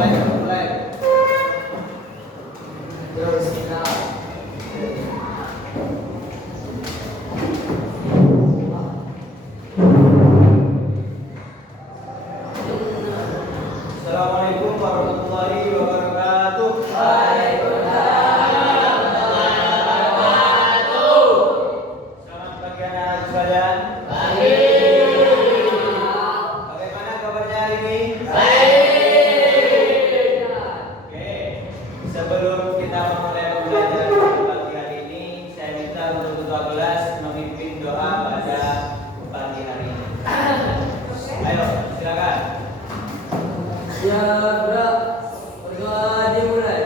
Assalamualaikum warahmatullahi wabarakatuh. Selamat pagi anak-anak sekalian. Bagaimana kabarnya hari ini? Oke, sebelum kita memulai pembelajaran pagi hari ini, saya minta untuk ketua kelas memimpin doa pada pagi hari ini. Ayo, silakan. Ya, bro. Berdoa dimulai.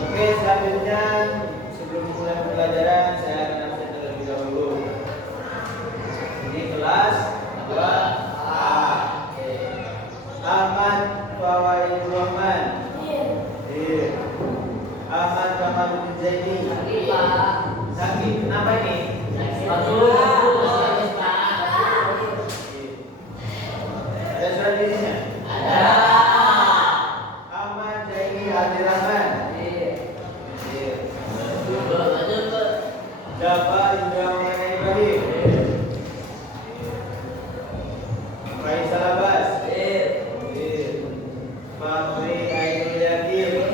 Oke, selanjutnya sebelum mulai pembelajaran saya akan absen terlebih dahulu. Ini kelas 2A. Ahmad Fawaidur Rahman. Iya. Ahmad Kamaludin Zaini. Sakit. Kenapa ini? Ada surat dirinya? Ahmad Zaini Hadir Rahman. Jafar Indra Ibrahim. Faisal Abbas. Fahri Ainul Yakin.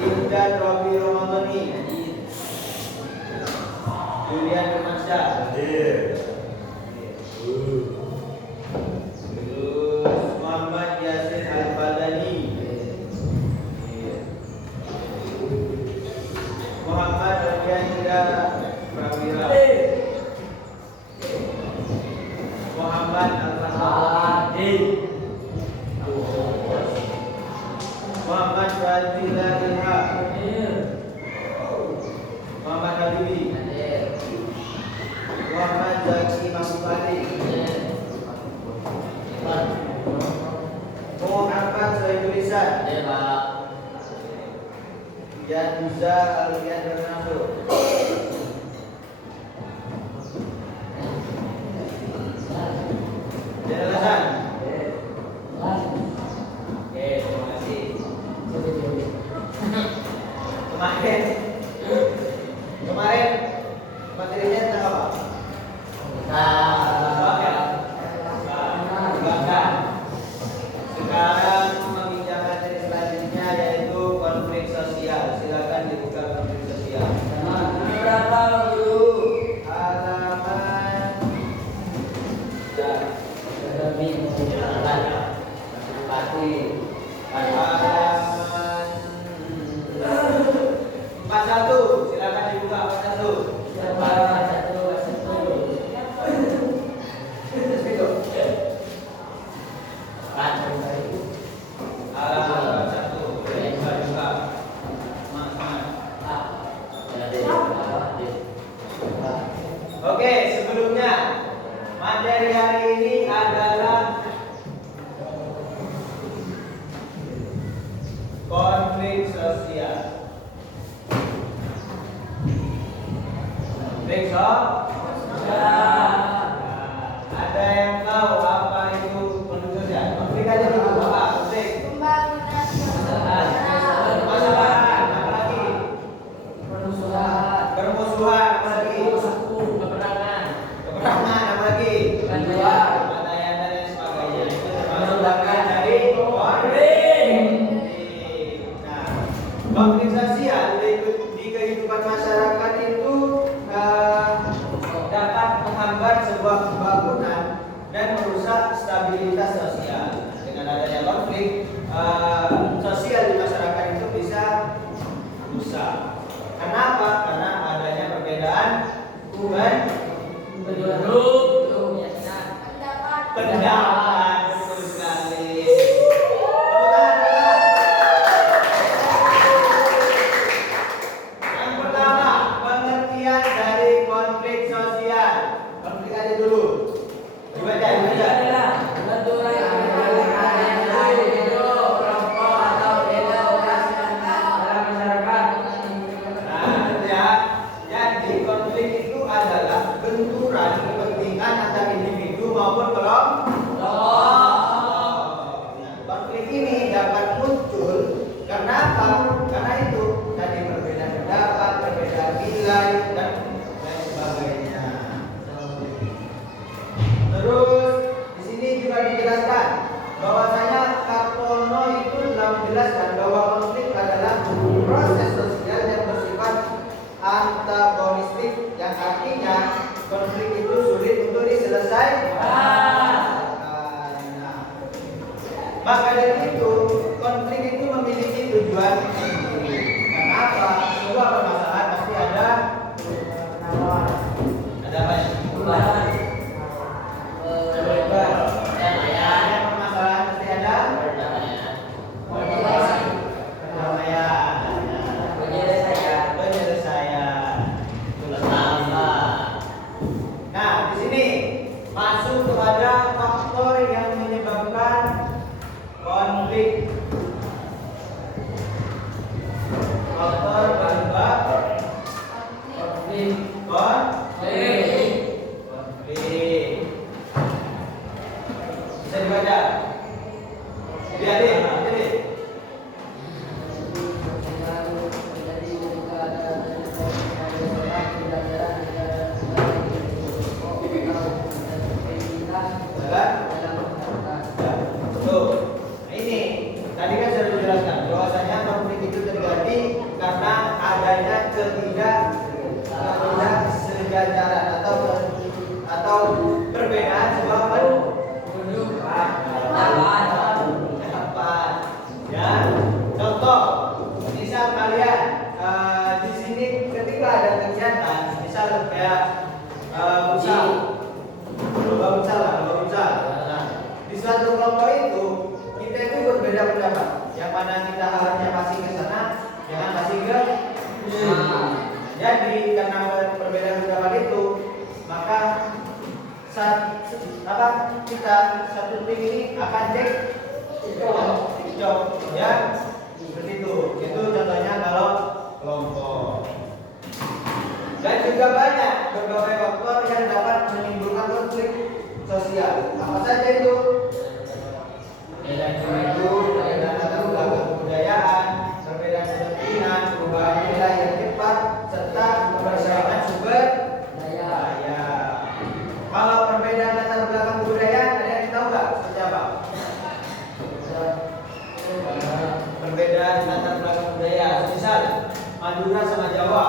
Imdan Robi Ramadhani. Julian Firmansyah. Terus Muhammad Yasin Al-Fadani. Muhammad Radiandra Prawira. Muhammad Al-Fadli. Muhammad Fadila Ilham. Muhammad Habibi. Muhammad Zaki Mahmudi. Muhammad Sohibul Lisan. Dan Musa Alian Bernardo. Dan Hasan. Oke, terima kasih. Kemarin materinya tentang apa? Bahkan. Sekarang menginjak materi selanjutnya yaitu konflik sosial. Silakan dibuka konflik sosial. Halaman halaman 41. Silakan dibuka 41. Oke, sebelumnya materi hari ini adalah konflik sosial. Konflik sosial. Ada yang tahu apa itu konflik sosial? Konflik aja dulu, apa? Konflik. Permasalahan, apa lagi? Permusuhan, apa lagi? Keperangan, apa lagi? Pembantaian dan lain sebagainya. Itu termasuk bagian dari konflik. Nah, konflik sosial di kehidupan masyarakat itu dapat menghambat sebuah pembangunan dan merusak stabilitas sosial. Dengan adanya konflik sosial di masyarakat itu bisa rusak. Kenapa? Karena adanya perbedaan pendapat. Betul sekali. Tepuk tangan. Yang pertama, pengertian dari konflik sosial. Konflik aja dulu. Dibaca. Jadi konflik itu adalah benturan kepentingan antara individu maupun kelompok. Konflik ini dapat muncul karena apa? Karena itu tadi perbedaan pendapat, perbedaan nilai dan lain sebagainya. Terus di sini juga dijelaskan bahwasanya Kartono itu telah menjelaskan bahwa konflik adalah proses sosial yang bersifat antagonistik, yang artinya konflik itu sulit untuk diselesaikan. Maka dari itu konflik itu memiliki tujuan sendiri. Kenapa? Sebuah permasalahan pasti ada apa ya? Permasalahan pasti ada penyelesaian. Nah, di sini masuk kepada faktor yang menyebabkan konflik. Faktor penyebab konflik. Bisa dibaca. Lihat ini. Ini tadi kan sudah dijelaskan bahwasanya konflik itu terjadi karena adanya ketidaksejajaran atau perbedaan sebuah pendapat. Ya, contoh, misal kalian di sini ketika ada kegiatan, misal kayak lomba futsal. Nah, di suatu kelompok itu kita itu berbeda pendapat. Yang mana kita harusnya passing ke sana, jangan passing ke sini. Jadi karena perbedaan pendapat itu, maka kita satu tim ini akan cek ya seperti itu. Itu contohnya kalau kelompok. Dan juga banyak berbagai faktor yang dapat menimbulkan konflik sosial. Apa saja itu? Perbedaan latar belakang kebudayaan, perbedaan kepentingan, perubahan nilai yang cepat, serta persaingan sumber daya. Kalau perbedaan latar belakang kebudayaan, ada yang tahu nggak seperti apa? Perbedaan latar belakang budaya, misal Madura sama Jawa.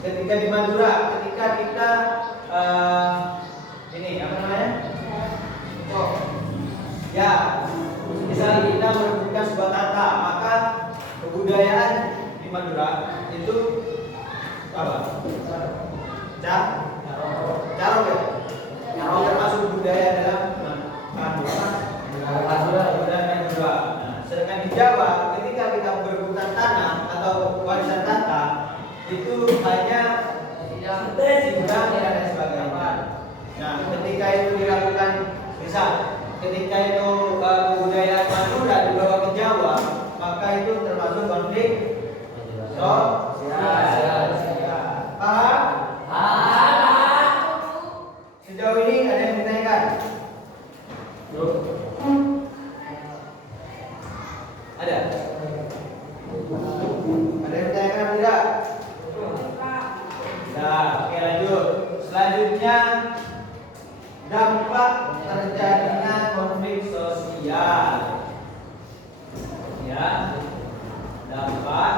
Ketika di Madura, ketika kita ini apa namanya? Ya, misalnya kita merebutkan sebuah kata, maka kebudayaan di Madura itu apa? Carok ya? Carok termasuk budaya dalam Madura. Nah, sedangkan di Jawa, ketika kita berebutan tanah atau warisan tanah, itu hanya sidang dan lain sebagainya. Nah, ketika itu dilakukan, misal ketika itu kebudayaan Madura dibawa ke Jawa, maka itu termasuk konflik sosial. Paham? Sejauh ini ada yang ditanyakan? Ada? Ada yang ditanyakan atau tidak? Nah, oke lanjut. Selanjutnya, dampak terjadinya konflik sosial. Ya, dampak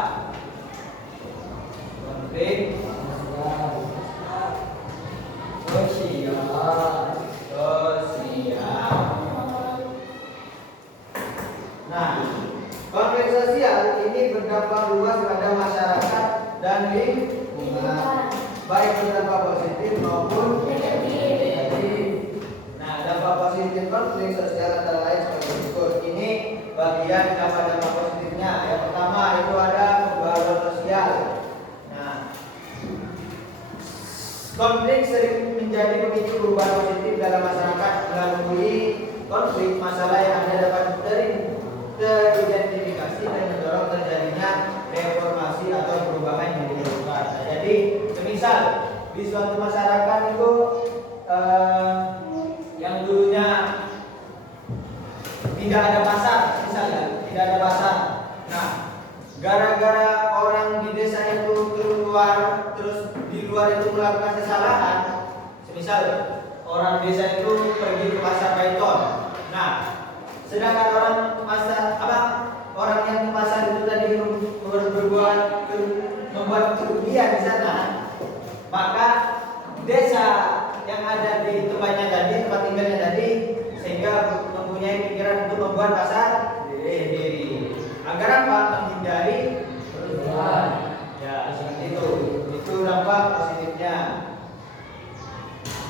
dan lingkungan, baik berdampak positif maupun negatif. Nah, dampak positif konflik sosial antara lain sebagai berikut. Ini bagian dampak positifnya. Yang pertama itu ada pembaruan sosial. Nah, konflik sering menjadi pemicu perubahan positif dalam masyarakat. Melalui konflik, masalah yang ada dapat teridentifikasi dan mendorong terjadinya reformasi atau perubahan yang diperlukan. Nah, jadi, semisal di suatu masyarakat itu yang dulunya tidak ada pasar, misalnya tidak ada pasar. Nah, gara-gara orang di desa itu keluar, terus di luar itu melakukan kesalahan, semisal orang desa itu pergi ke pasar Python. Nah, sedangkan orang yang ke pasar itu tadi membuat kerugian di sana, maka desa yang ada di tempatnya tadi, tempat tinggalnya tadi, sehingga mempunyai pikiran untuk membuat pasar sendiri. Agar apa? Menghindari perubahan. Ya, seperti itu. Itu dampak positifnya.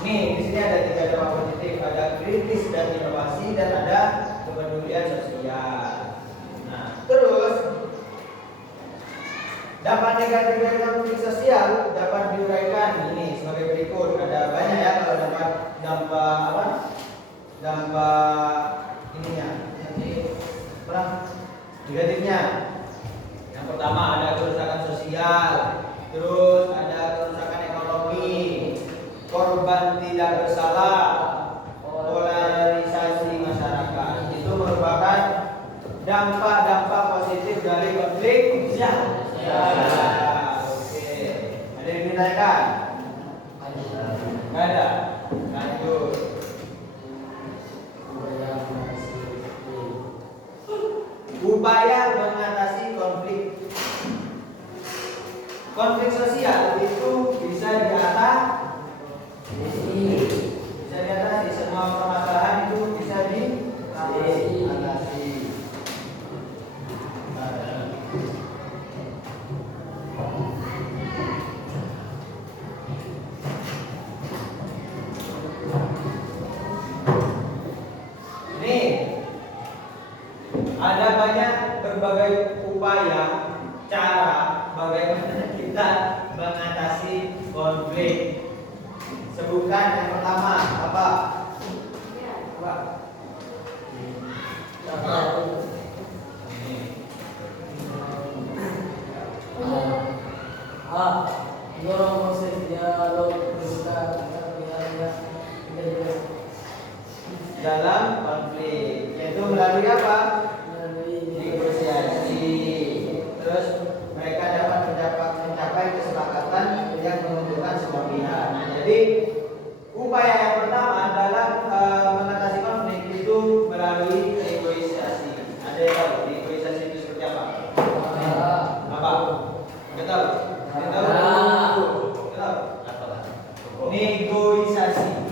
Nih, di sini ada 3 dampak positif, ada kritis dan inovasi dan ada kepedulian sosial. Nah, terus dampak negatif dari konflik sosial dapat diuraikan ini sebagai berikut. Ada banyak ya kalau dampak ininya. Nanti negatifnya. Yang pertama ada kerusakan sosial, terus ada kerusakan ekonomi, korban tidak bersalah, polarisasi masyarakat. Itu merupakan dampak-dampak positif dari konflik sosial. Ya, oke. Ada yang ditanyakan? Nggak ada. Lanjut. Upaya mengatasi konflik. Konflik sosial itu bisa diatasi. Semua permasalahan itu bisa diatasi. Ada banyak berbagai upaya, cara bagaimana kita mengatasi konflik. Sebutkan yang pertama apa? Dorong proses dialog Dalam konflik, yaitu melalui apa? Negosiasi. Terus mereka dapat mencapai kesepakatan yang menguntungkan semua pihak. Nah, jadi upaya yang pertama dalam mengatasi konflik itu melalui negosiasi. Ada yang tahu negosiasi itu seperti apa? Apa? Nggak tahu? Nggak tahu? Negosiasi.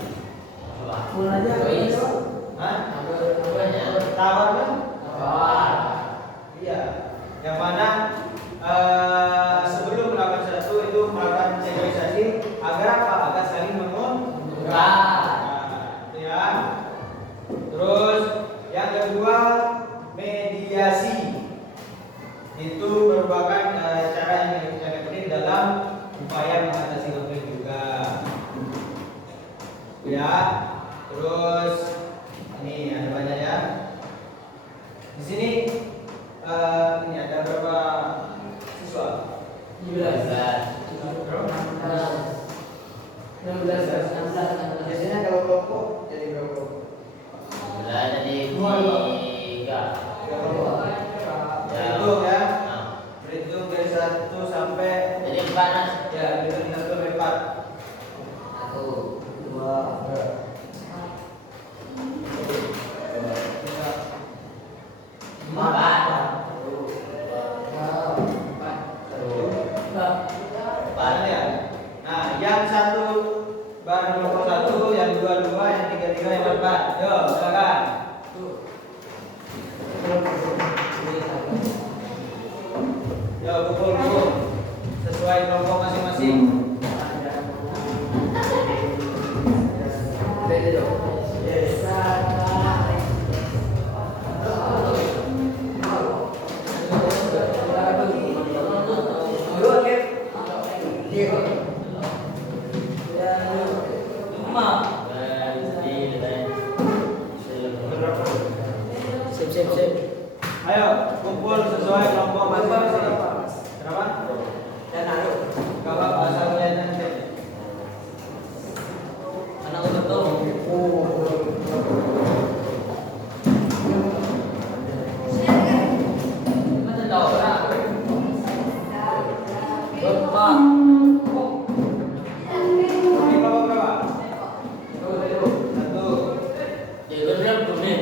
Mulanya Hah? Tawar kan? Iya. Yang mana sebelum melakukan sesuatu itu melakukan negosiasi agar apa? Agar saling menguntungkan. Ya. Terus yang kedua mediasi. Itu merupakan cara yang penting dalam upaya mengatasi konflik juga. Ya. Terus ini ada banyak ya. Di sini ini ada berapa siswa? 16. Biasanya kalau kelompok jadi berapa kelompok? Berhitung ya. Berhitung dari 1 sampai ya, berhitung 1 sampai 4. 1, 2, 4 ya. Nah, yang 1 baru kelompok 1, yang 2 2, yang 3 3, yang 4. Yo, silakan. Yo, kumpul sesuai sesuai kelompok masing-masing. Sip. Ayo, kumpul sesuai kelompok masing-masing. Kenapa? Kalau bahasa kalian nanti. Anak udah tahu. Mana tahu lah. Bapak. Ini kelompok berapa? Satu. Ya benar benar.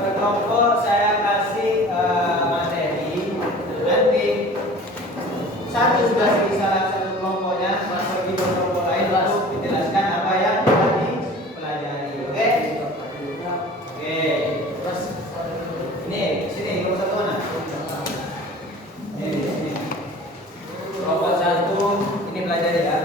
Berkelompok saya kasih materi, nanti satu sudah salah satu kelompoknya pergi ke kelompok lain untuk menjelaskan apa yang telah dipelajari. Oke? Oke. Terus ini sini kelompok satu mana? Ini di sini. Kelompok satu ini pelajari ya.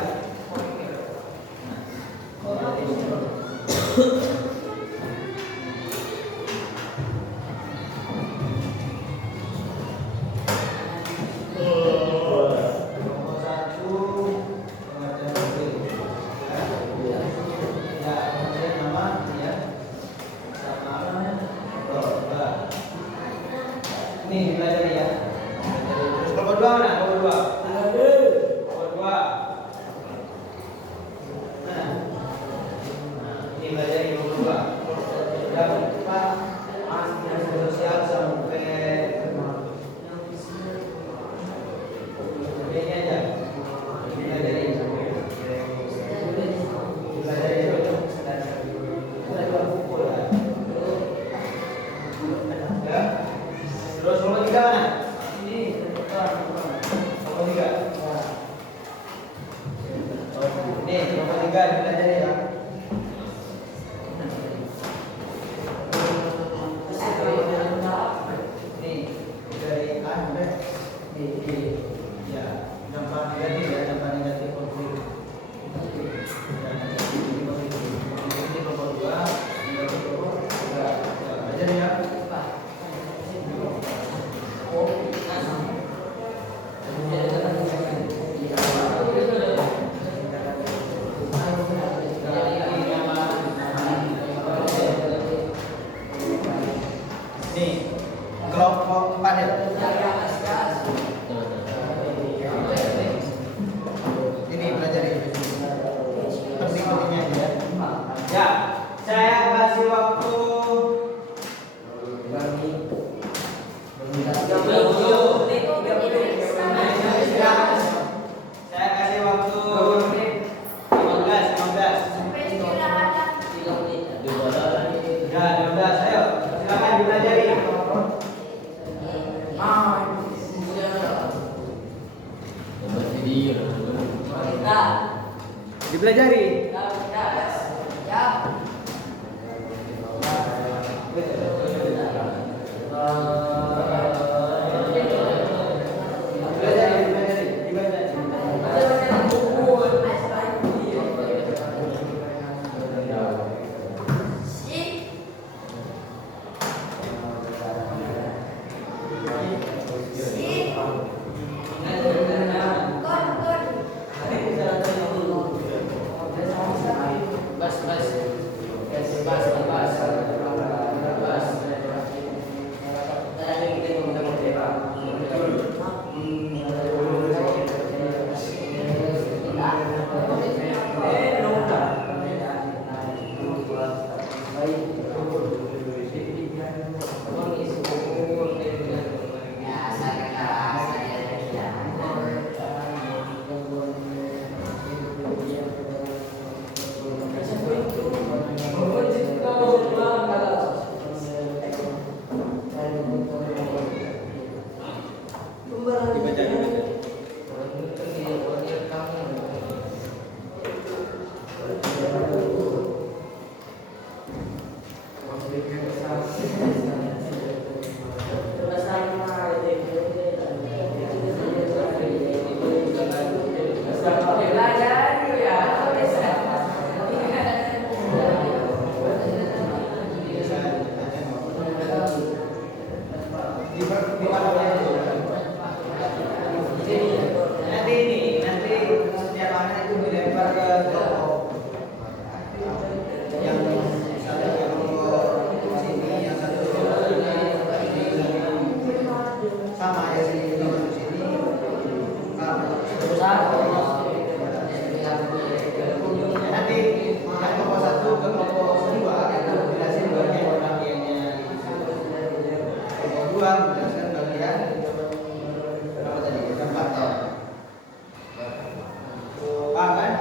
Ini belajar ya. Kelompok dua mana? Kelompok dua. Kelompok dua. Mana? Ini belajar kelompok dua. Sudah berapa? Sosial sampai ini aja. Belajar ini. Belajar itu. Ya. Terus nomor 3 mana? Ini Nomor 3. Ini nomor 3 dipelajari ya. Ini dari Anda. Ini ya, dampak negatif ya, dampak negatif konflik. Ini nomor 2, negatif nomor 3. Ya, belajar ya. Nih, kelompok 4 ya. Ini pelajari. Penting-pentingnya aja. Ya, saya kasih waktu 30. Saya kasih waktu 15. Ya, 12. Ayo, silakan dipelajari. Dipelajari. Nanti setiap anak itu dilempar ke kelompok yang satu ke kelompok sini, yang satu ke kelompok sini, sama ya sini ke sini. Nanti yang kelompok satu ke kelompok dua itu menjelaskan bagian bagiannya. Kelompok dua menjelaskan bagian apa tadi? Tempatnya. Paham kan?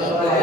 Sejarah